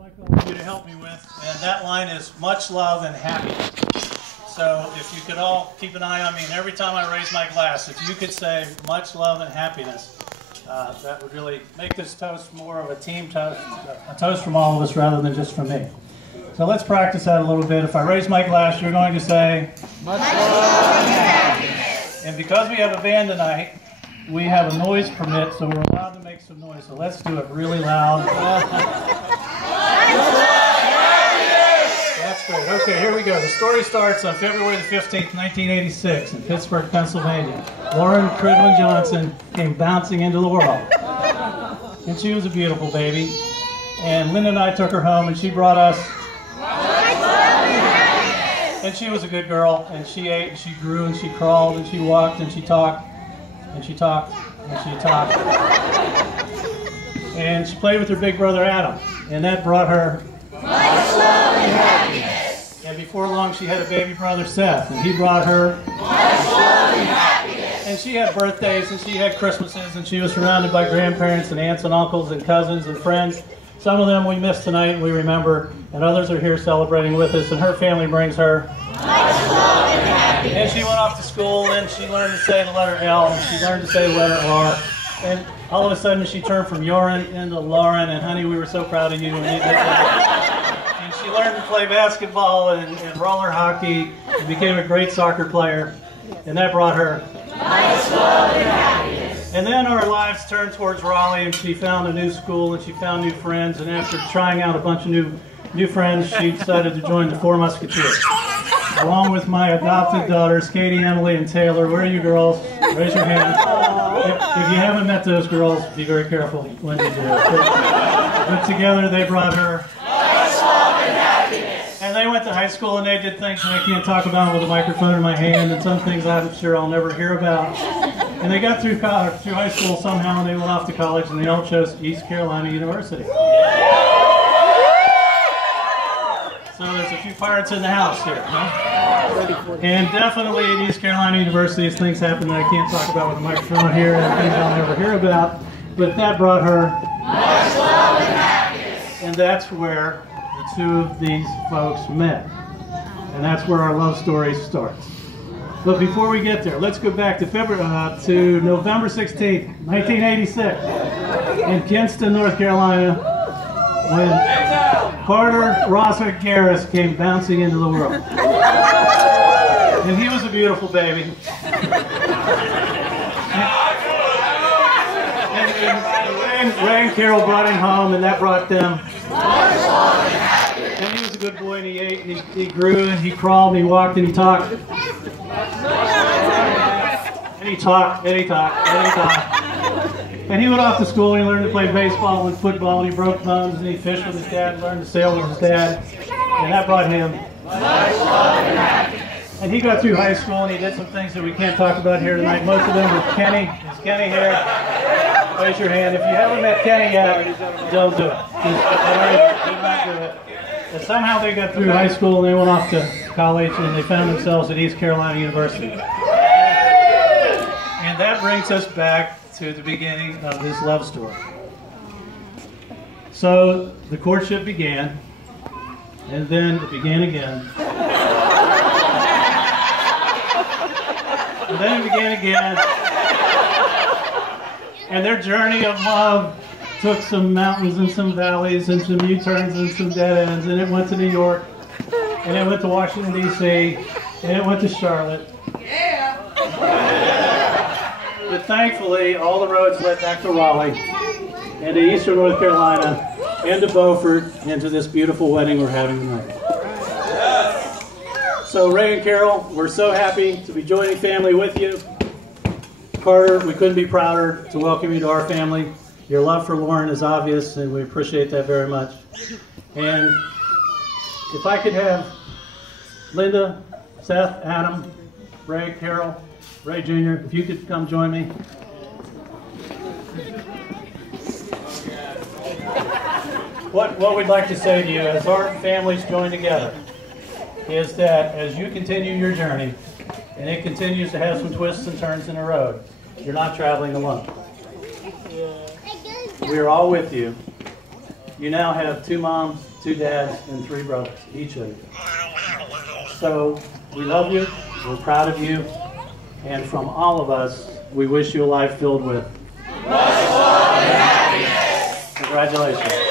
Michael, I want you to help me with, and that line is much love and happiness. So if you could all keep an eye on me, and every time I raise my glass, if you could say much love and happiness, that would really make this toast more of a team toast, a toast from all of us rather than just from me. So let's practice that a little bit. If I raise my glass, you're going to say, much love and happiness. And because we have a band tonight, we have a noise permit, so we're allowed to make some noise. So let's do it really loud. That's great. Okay, here we go. The story starts on February the 15th, 1986 in Pittsburgh, Pennsylvania. Lauren Cridlin Johnson came bouncing into the world. And she was a beautiful baby. And Linda and I took her home, and she brought us. And she was a good girl, and she ate, and she grew, and she crawled, and she walked, and she talked, and she talked, and she talked. And she played with her big brother Adam, and that brought her much love and happiness. And before long, she had a baby brother Seth, and he brought her much love and happiness. And she had birthdays, and she had Christmases, and she was surrounded by grandparents and aunts and uncles and cousins and friends. Some of them we miss tonight and we remember, and others are here celebrating with us, and her family brings her much love and happiness. And she went off to school, and she learned to say the letter L, and she learned to say the letter R, and all of a sudden she turned from Yoren into Lauren, and honey, we were so proud of you when you did that. And she learned to play basketball and roller hockey, and became a great soccer player, and that brought her much love and happiness. And then our lives turned towards Raleigh, and she found a new school, and she found new friends, and after trying out a bunch of new friends, she decided to join the Four Musketeers. Along with my adopted daughters, Katie, Emily, and Taylor. Where are you girls? Raise your hand. If you haven't met those girls, be very careful when you do. But together they brought her much love and happiness. And they went to high school, and they did things that I can't talk about with a microphone in my hand, and some things I'm sure I'll never hear about. And they got through high school somehow, and they went off to college, and they all chose East Carolina University. So there's a few pirates in the house here, huh? And definitely at East Carolina University, as things happen that I can't talk about with a microphone here, and things I'll never hear about. But that brought her much love and happiness. And that's where the two of these folks met. And that's where our love story starts. But before we get there, let's go back to November 16th, 1986, in Kinston, North Carolina, when Carter Rosser Garris came bouncing into the world. And he was a beautiful baby. And Ray and Carol brought him home, and that brought them. And he was a good boy, and he ate, and he grew, and he crawled, and he walked, and he talked. And he talked, and he talked, and he talked. And he went off to school, and he learned to play baseball and football, and he broke bones, and he fished with his dad, and learned to sail with his dad. And that brought him much love and happiness. And he got through high school, and he did some things that we can't talk about here tonight. Most of them were Kenny. Is Kenny here? Raise your hand. If you haven't met Kenny yet, don't do it. Do not do it. And somehow they got through high school, and they went off to college, and they found themselves at East Carolina University. And that brings us back to the beginning of this love story. So the courtship began, and then it began again. And then it began again. And their journey of love took some mountains and some valleys and some U-turns and some dead ends, and it went to New York, and it went to Washington, D.C., and it went to Charlotte. Yeah. But thankfully, all the roads led back to Raleigh, and to Eastern North Carolina, and to Beaufort, and to this beautiful wedding we're having tonight. So Ray and Carol, we're so happy to be joining family with you. Carter, we couldn't be prouder to welcome you to our family. Your love for Lauren is obvious, and we appreciate that very much. And if I could have Linda, Seth, Adam, Ray, Carol, Ray Jr., if you could come join me. What we'd like to say to you as our families join together is that as you continue your journey, and it continues to have some twists and turns in the road, you're not traveling alone. We are all with you. You now have 2 moms, 2 dads, and 3 brothers, each of you. So we love you, we're proud of you, and from all of us, we wish you a life filled with much love and happiness. Congratulations.